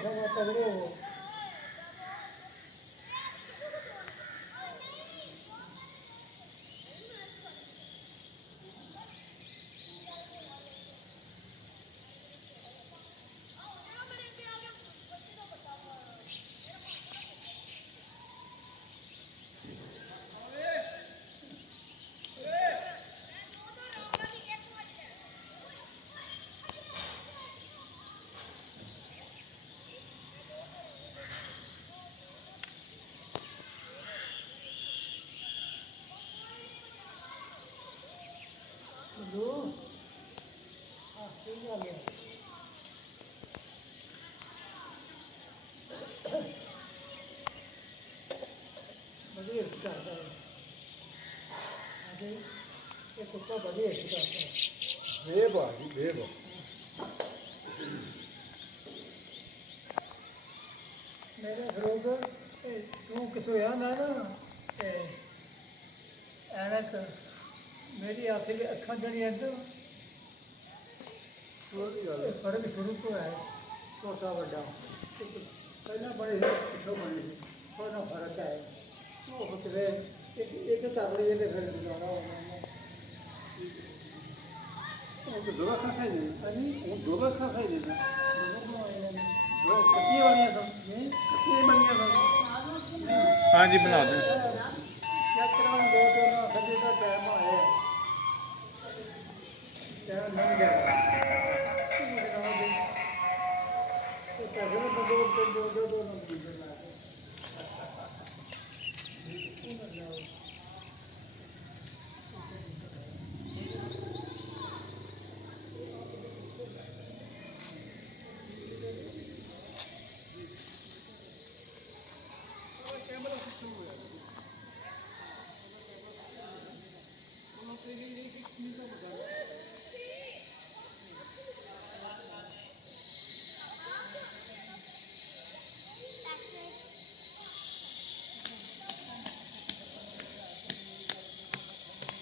सवा तगड़े हो। बढ़िया करता है ये कुत्ता बढ़िया करता है ਬੇਵਾ ਜੀ ਬੇਵਾ मेरे रोग तू किसो यार मैं ना ऐनक मेरी आखिर अखा जड़ी है तो ਉਹਦੀ ਗੱਲ फर्क शुरू तो है छोटा बड़ा पहला बड़े पिछो बने थोड़ा फर्क है वो होते एक तबड़ी ये फिर गुजारा होना ਉਹ ਤਾਂ ਦੋਲਾ ਖਾਸਾ ਹੀ ਨਹੀਂ अभी ਉਹ ਦੋਲਾ ਖਾਸਾ ਹੀ ਨਹੀਂ दोनों बनवाए जाने ਕੱਚੀਆਂ ਵਾਲੀਆਂ ਸਨ नहीं ਕੱਚੀਆਂ ਬਣੀਆਂ ਸਨ ਹਾਂਜੀ ਬਣਾ ਦਿਓ।